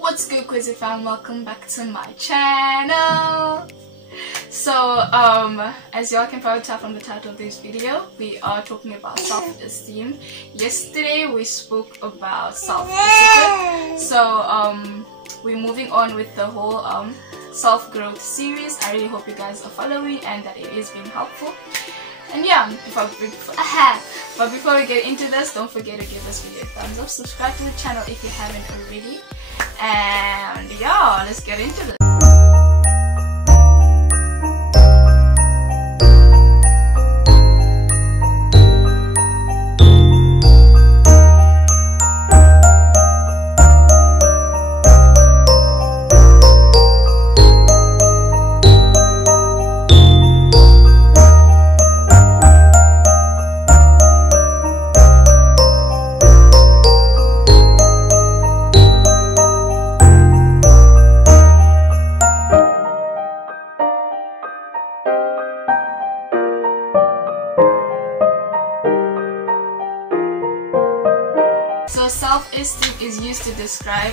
What's good, Kwizzy fam? Welcome back to my channel. So as y'all can probably tell from the title of this video, we are talking about self-esteem. Yesterday we spoke about self-discipline, so we're moving on with the whole self-growth series. I really hope you guys are following and that it is being helpful. And yeah, but before we get into this, don't forget to give this video a thumbs up, subscribe to the channel if you haven't already, and yeah, let's get into this. So self-esteem is used to describe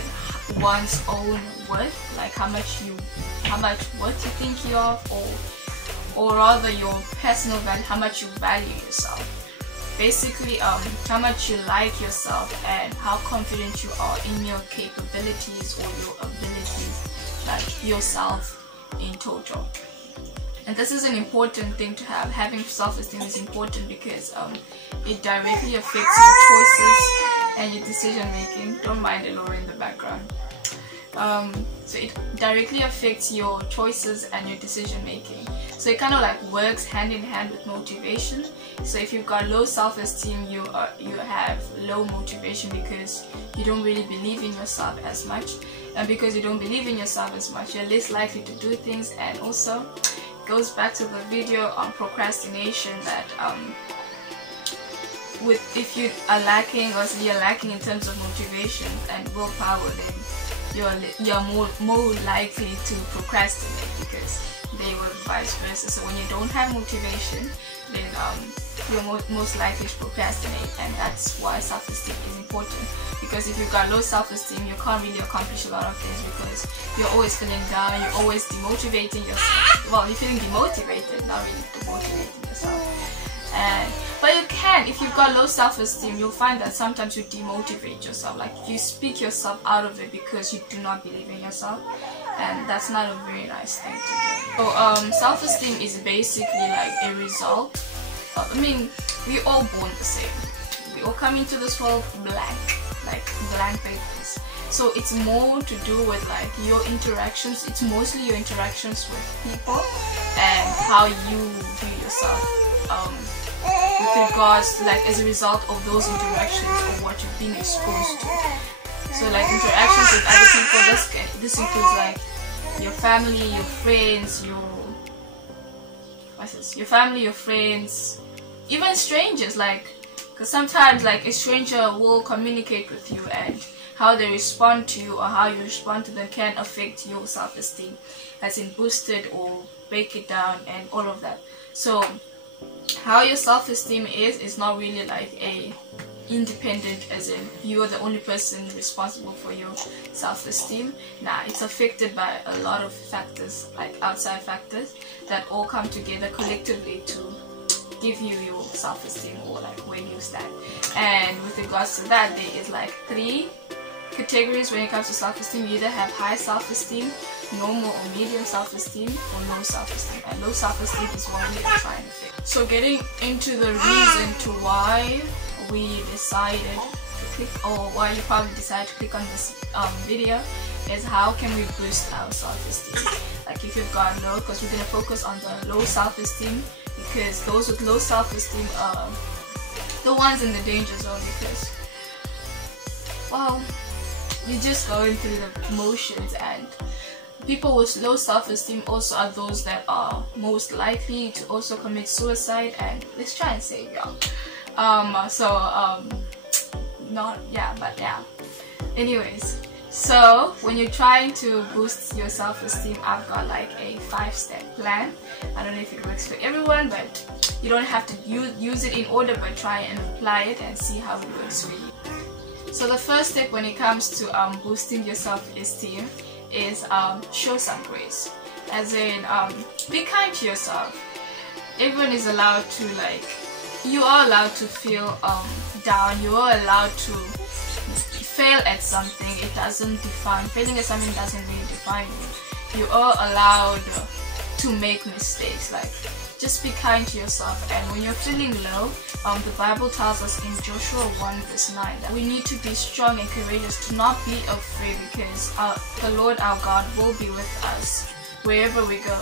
one's own worth, like how much worth you think you are, or rather your personal value, how much you value yourself. Basically, how much you like yourself and how confident you are in your capabilities or your abilities, like yourself in total. And this is an important thing to have. Having self-esteem is important because it directly affects your choices and your decision making. Don't mind Elora in the background. So it directly affects your choices and your decision making. So it kind of like works hand in hand with motivation. So if you've got low self-esteem, you have low motivation because you don't really believe in yourself as much. And because you don't believe in yourself as much, you're less likely to do things. And also goes back to the video on procrastination, that if you are lacking, or you're lacking in terms of motivation and willpower, then you're more likely to procrastinate, because they work vice versa. So when you don't have motivation, then you're most likely to procrastinate, and that's why self-esteem is important. Because if you've got low self-esteem, you can't really accomplish a lot of things because you're always feeling down, you're always demotivating yourself. Well, you're feeling demotivated, not really demotivating yourself. But you can, if you've got low self-esteem, you'll find that sometimes you demotivate yourself, like you speak yourself out of it because you do not believe in yourself, and that's not a very nice thing to do. So self-esteem is basically like a result. I mean, we're all born the same. We all come into this world blank, like blank papers. So it's more to do with like your interactions. It's mostly your interactions with people and how you view yourself with regards to, like, as a result of those interactions or what you've been exposed to. So like interactions with other people, this includes like your family, your friends, your family, your friends, even strangers, like, because sometimes like a stranger will communicate with you, and how they respond to you or how you respond to them can affect your self-esteem, as in boost it or break it down and all of that. So how your self-esteem is not really like a independent, as in you are the only person responsible for your self-esteem. Nah, it's affected by a lot of factors, like outside factors, that all come together collectively to give you your self-esteem, or like where you stand. And with regards to that, there is like 3 categories when it comes to self-esteem. You either have high self-esteem, normal or medium self-esteem, or low self-esteem. And low self-esteem is what we are trying to fix. So getting into the reason to why we decided to click, or why you probably decided to click on this video, is how can we boost our self-esteem. Like if you've got low, because we're going to focus on the low self-esteem, because those with low self-esteem are the ones in the danger zone, because, well, you're just going through the motions, and people with low self-esteem also are those that are most likely to also commit suicide. And let's try and save y'all. Anyways, so when you're trying to boost your self-esteem, I've got like a 5-step plan. I don't know if it works for everyone, but you don't have to use it in order, but try and apply it and see how it works for you. So the first step when it comes to boosting your self-esteem is show some grace. As in, be kind to yourself. Everyone is allowed to, like, you are allowed to feel down. You are allowed to fail at something. It doesn't define, failing at something doesn't really define you. You are allowed to make mistakes. Like, just be kind to yourself. And when you're feeling low, the Bible tells us in Joshua 1 verse 9 that we need to be strong and courageous, to not be afraid, because the Lord our God will be with us wherever we go.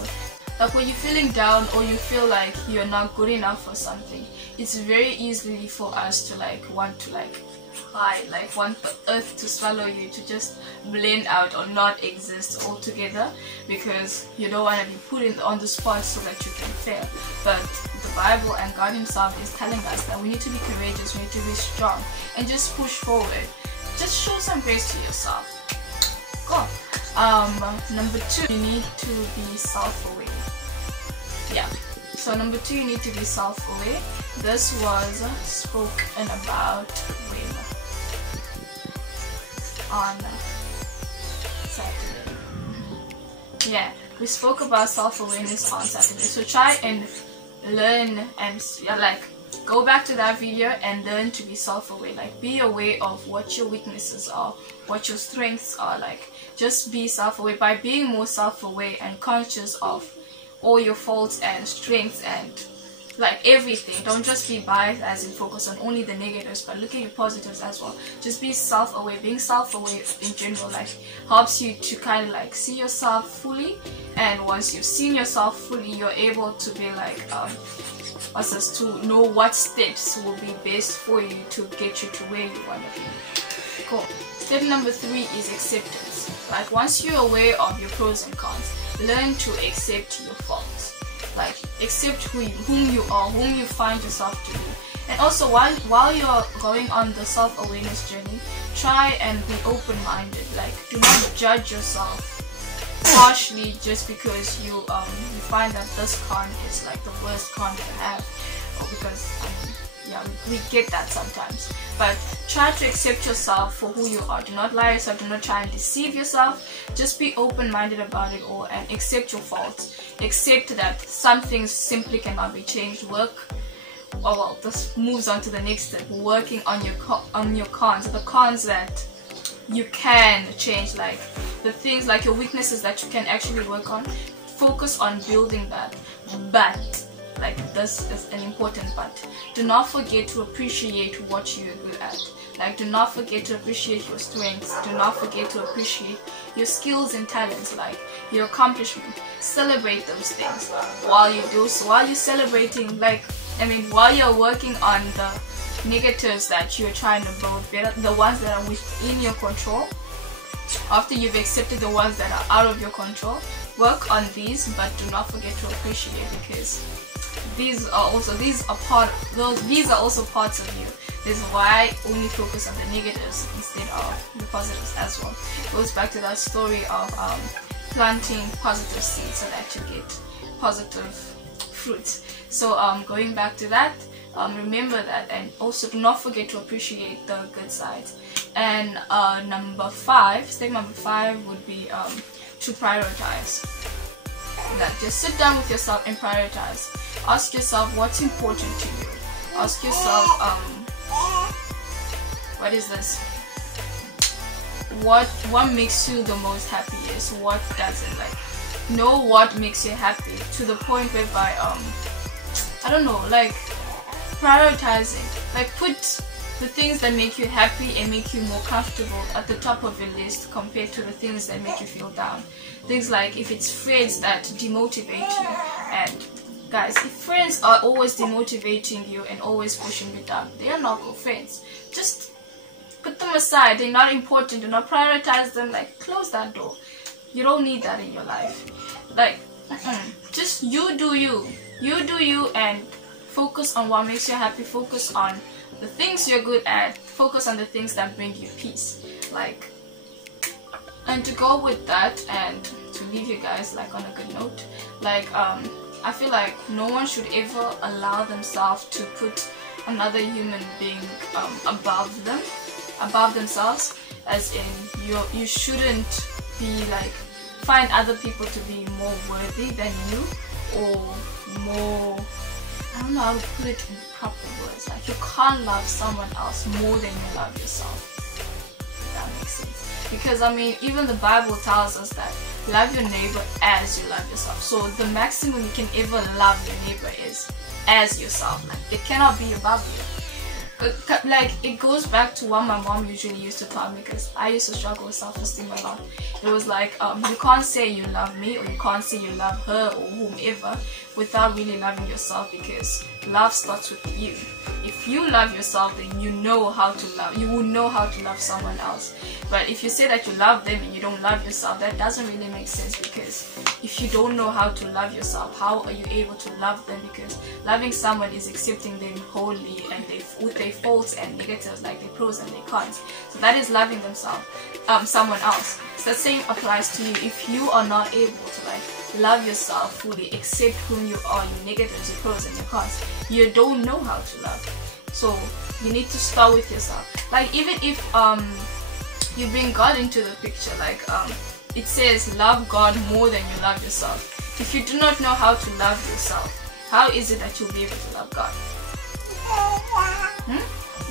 Like, when you're feeling down or you feel like you're not good enough for something, it's very easily for us to like want to like hide, like want the earth to swallow you, to just blend out or not exist altogether, because you don't want to be put on the spot so that you can fail. But the Bible and God himself is telling us that we need to be courageous, we need to be strong, and just push forward. Just show some grace to yourself. Go. Number 2, you need to be self-aware. Yeah. So number 2, you need to be self-aware. This was spoken about when on Saturday. Yeah, we spoke about self-awareness on Saturday. So try and learn and like go back to that video and learn to be self-aware. Like, be aware of what your weaknesses are, what your strengths are. Like, just be self-aware. By being more self-aware and conscious of all your faults and strengths and like everything, don't just be biased as in focus on only the negatives, but look at your positives as well. Just be self-aware. Being self-aware in general like helps you to kind of like see yourself fully, and once you've seen yourself fully, you're able to be like to know what steps will be best for you to get you to where you want to be. Cool. Step number 3 is acceptance. Like, once you're aware of your pros and cons, learn to accept your faults. Like, accept whom you are, whom you find yourself to be. And also, while you're going on the self-awareness journey, try and be open-minded. Like, do not judge yourself harshly just because you find that this con is like the worst con you have, or because yeah, we get that sometimes. But try to accept yourself for who you are. Do not lie yourself, do not try and deceive yourself. Just be open-minded about it all and accept your faults. Accept that some things simply cannot be changed. Well, this moves on to the next step, working on your cons, the cons that you can change, like the things like your weaknesses that you can actually work on. Focus on building that. But like, this is an important but. Do not forget to appreciate what you're good at. Like, do not forget to appreciate your strengths. Do not forget to appreciate your skills and talents, like your accomplishment. Celebrate those things while you do so. While you're celebrating, while you're working on the negatives that you're trying to build better, the ones that are within your control. After you've accepted the ones that are out of your control, work on these, but do not forget to appreciate, because these are also parts of you. This is why I only focus on the negatives instead of the positives as well. It goes back to that story of planting positive seeds so that you get positive fruits. So going back to that, remember that, and also do not forget to appreciate the good sides. And step number 5 would be to prioritize. Like, just sit down with yourself and prioritize. Ask yourself what's important to you. Ask yourself, what is this? What makes you the most happiest? What doesn't? Like, know what makes you happy to the point whereby I don't know, like prioritizing. Like, put the things that make you happy and make you more comfortable at the top of your list compared to the things that make you feel down. Things like, if it's friends that demotivate you, and guys, if friends are always demotivating you and always pushing you down, they are not good friends. Just put them aside. They're not important. Do not prioritize them. Like, close that door. You don't need that in your life. Like, just you do you. You do you, and focus on what makes you happy. Focus on the things you're good at. Focus on the things that bring you peace. Like, and to go with that, and to leave you guys like on a good note, like I feel like no one should ever allow themselves to put another human being above them. above themselves, as in you shouldn't be like find other people to be more worthy than you, or more, I don't know how to put it in proper words. Like you can't love someone else more than you love yourself. If that makes sense. Because I mean, even the Bible tells us that love your neighbor as you love yourself. So the maximum you can ever love your neighbor is as yourself. Like it cannot be above you. Like it goes back to what my mom usually used to tell me, because I used to struggle with self-esteem a lot. It was like you can't say you love me, or you can't say you love her or whomever without really loving yourself, because love starts with you. If you love yourself, then you know how to love, you will know how to love someone else. But if you say that you love them and you don't love yourself, that doesn't really make sense, because if you don't know how to love yourself, how are you able to love them? Because loving someone is accepting them wholly, and with their faults and negatives, like their pros and their cons. So that is loving themselves, someone else. So the same applies to you. If you are not able to like love yourself fully, accept whom you are, your negatives, your pros and your cons, you don't know how to love. So you need to start with yourself. Like even if you bring God into the picture, like it says love God more than you love yourself. If you do not know how to love yourself, how is it that you'll be able to love God?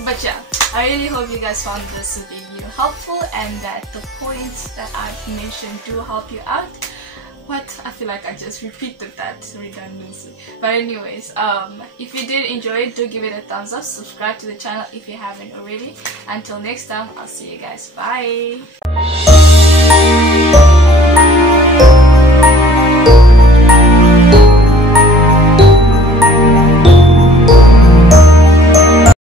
But yeah, I really hope you guys found this video helpful, and that the points that I've mentioned do help you out. What? I feel like I just repeated that redundancy. But anyways, if you did enjoy it, do give it a thumbs up. Subscribe to the channel if you haven't already. Until next time, I'll see you guys. Bye.